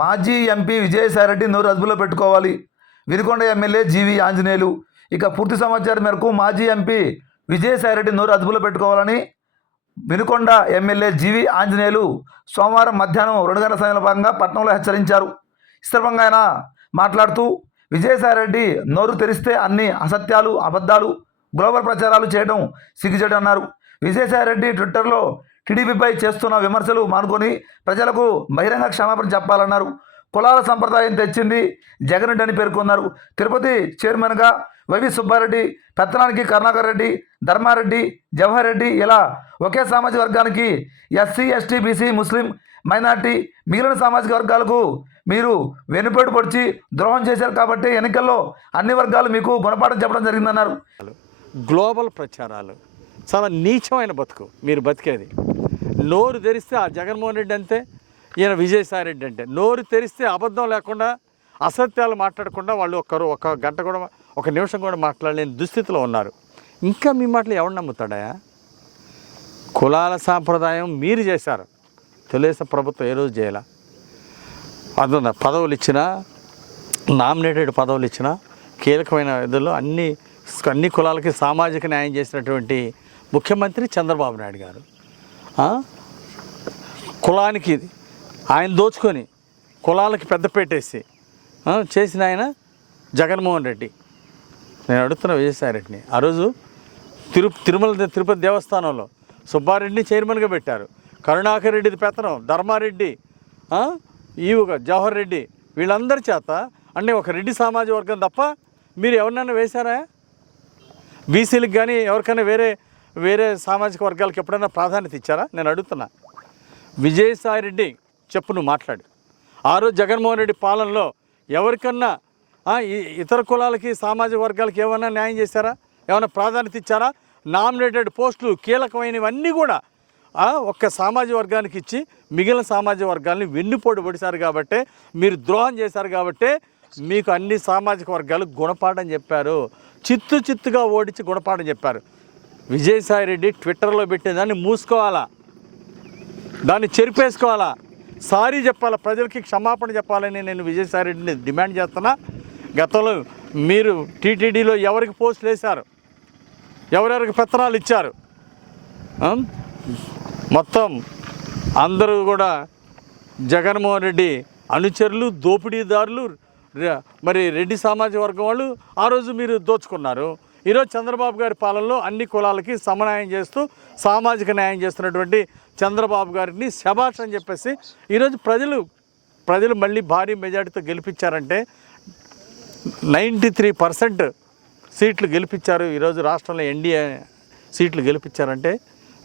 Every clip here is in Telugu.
మాజీ ఎంపీ విజయసాయిరెడ్డి నోరు అదుపులో పెట్టుకోవాలి. Vinukonda MLA GV Anjaneyulu. ఇక పూర్తి సమాచారం మేరకు మాజీ ఎంపీ విజయసాయిరెడ్డి నోరు అదుపులో పెట్టుకోవాలని వినుకొండ ఎమ్మెల్యే జీవి ఆంజనేయులు సోమవారం మధ్యాహ్నం రెండు గంటల సమయంలో భాగంగా పట్టణంలో హెచ్చరించారు. సందర్భంగా ఆయన మాట్లాడుతూ విజయసాయిరెడ్డి నోరు తెరిస్తే అన్ని అసత్యాలు అబద్ధాలు గ్లోబల్ ప్రచారాలు చేయడం సిగ్గుచేటన్నారు విజయసాయిరెడ్డి ట్విట్టర్లో టీడీపీపై చేస్తున్న విమర్శలు మానుకొని ప్రజలకు బహిరంగ క్షమాపణ చెప్పాలన్నారు. కులాల సంప్రదాయం తెచ్చింది జగన్ రెడ్డి అని పేర్కొన్నారు. తిరుపతి చైర్మన్గా వైవి సుబ్బారెడ్డి పెత్తనానికి కరుణాకర్ రెడ్డి ధర్మారెడ్డి జవహర్ రెడ్డి ఇలా ఒకే సామాజిక వర్గానికి ఎస్సీ ఎస్టీ బీసీ ముస్లిం మైనార్టీ మిగిలిన సామాజిక వర్గాలకు మీరు వెనుపేటు పొడిచి ద్రోహం చేశారు కాబట్టి ఎన్నికల్లో అన్ని వర్గాలు మీకు గుణపాఠం చెప్పడం జరిగిందన్నారు. గ్లోబల్ ప్రచారాలు చాలా నీచమైన బతుకు. మీరు బతికేది. నోరు తెరిస్తే ఆ జగన్మోహన్ రెడ్డి అంతే ఈయన విజయసాయి రెడ్డి అంటే నోరు తెరిస్తే అబద్ధం లేకుండా అసత్యాలు మాట్లాడకుండా వాళ్ళు ఒక్కరు ఒక గంట కూడా ఒక నిమిషం కూడా మాట్లాడలేని దుస్థితిలో ఉన్నారు. ఇంకా మీ మాటలు ఎవరు నమ్ముతాడా కులాల సాంప్రదాయం మీరు చేశారు. తెలుగుదేశం ప్రభుత్వం ఏ రోజు చేయాల. అర్థం పదవులు ఇచ్చినా నామినేటెడ్ పదవులు ఇచ్చినా కీలకమైన ఇదిలో అన్ని అన్ని కులాలకి సామాజిక న్యాయం చేసినటువంటి ముఖ్యమంత్రి చంద్రబాబు నాయుడు గారు. కులానికి ఇది. ఆయన దోచుకొని కులాలకి పెద్ద పెట్టేసి చేసిన ఆయన జగన్మోహన్ రెడ్డి. నేను అడుగుతున్న విజయసాయిరెడ్డిని ఆ రోజు తిరు తిరుమల తిరుపతి దేవస్థానంలో సుబ్బారెడ్డిని చైర్మన్గా పెట్టారు. కరుణాకర్ రెడ్డిది పెత్తనం ధర్మారెడ్డి ఈ ఒక జవహర్ రెడ్డి వీళ్ళందరి చేత అంటే ఒక రెడ్డి సామాజిక వర్గం తప్ప మీరు ఎవరినైనా వేశారా? బీసీలకు కానీ ఎవరికైనా వేరే వేరే సామాజిక వర్గాలకు ఎప్పుడైనా ప్రాధాన్యత ఇచ్చారా? నేను అడుగుతున్నా. విజయసాయి రెడ్డి చెప్పు నువ్వు మాట్లాడు. ఆ రోజు జగన్మోహన్ రెడ్డి పాలనలో ఎవరికన్నా ఇతర కులాలకి సామాజిక వర్గాలకి ఏమైనా న్యాయం చేశారా? ఏమైనా ప్రాధాన్యత ఇచ్చారా? నామినేటెడ్ పోస్టులు కీలకమైనవన్నీ కూడా ఒక్క సామాజిక వర్గానికి ఇచ్చి మిగిలిన సామాజిక వర్గాల్ని వెన్నుపోటు పడిశారు కాబట్టి మీరు ద్రోహం చేశారు కాబట్టే మీకు అన్ని సామాజిక వర్గాలు గుణపాఠం చెప్పారు. చిత్తు చిత్తుగా ఓడించి గుణపాఠం చెప్పారు. విజయసాయి రెడ్డి ట్విట్టర్లో పెట్టేదాన్ని మూసుకోవాలా? దాన్ని చెరిపేసుకోవాలా? సారీ చెప్పాలా? ప్రజలకి క్షమాపణ చెప్పాలని నేను విజయసాయి రెడ్డిని డిమాండ్ చేస్తున్నా. గతంలో మీరు టీటీడీలో ఎవరికి పోస్టులు వేశారు? ఎవరెవరికి పెత్తనాలు ఇచ్చారు? మొత్తం అందరూ కూడా జగన్మోహన్ రెడ్డి అనుచరులు దోపిడీదారులు మరి రెడ్డి సామాజిక వర్గం వాళ్ళు ఆ రోజు మీరు దోచుకున్నారు. ఈరోజు చంద్రబాబు గారి పాలనలో అన్ని కులాలకి సమన్యాయం చేస్తూ సామాజిక న్యాయం చేస్తున్నటువంటి చంద్రబాబు గారిని శబాష్ అని చెప్పేసి ఈరోజు ప్రజలు ప్రజలు మళ్ళీ భారీ మెజార్టీతో గెలిపించారంటే నైంటీ త్రీ పర్సెంట్ సీట్లు గెలిపించారు ఈరోజు రాష్ట్రంలో ఎన్డీఏ సీట్లు గెలిపించారంటే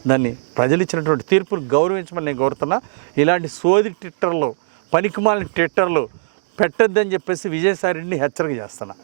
దాన్ని ప్రజలు ఇచ్చినటువంటి తీర్పును గౌరవించమని నేను కోరుతున్నా. ఇలాంటి సోది ట్విట్టర్లు పనికిమాలిన ట్విట్టర్లు పెట్టొద్దని చెప్పేసి విజయసాయి రెడ్డిని హెచ్చరిక చేస్తున్నా.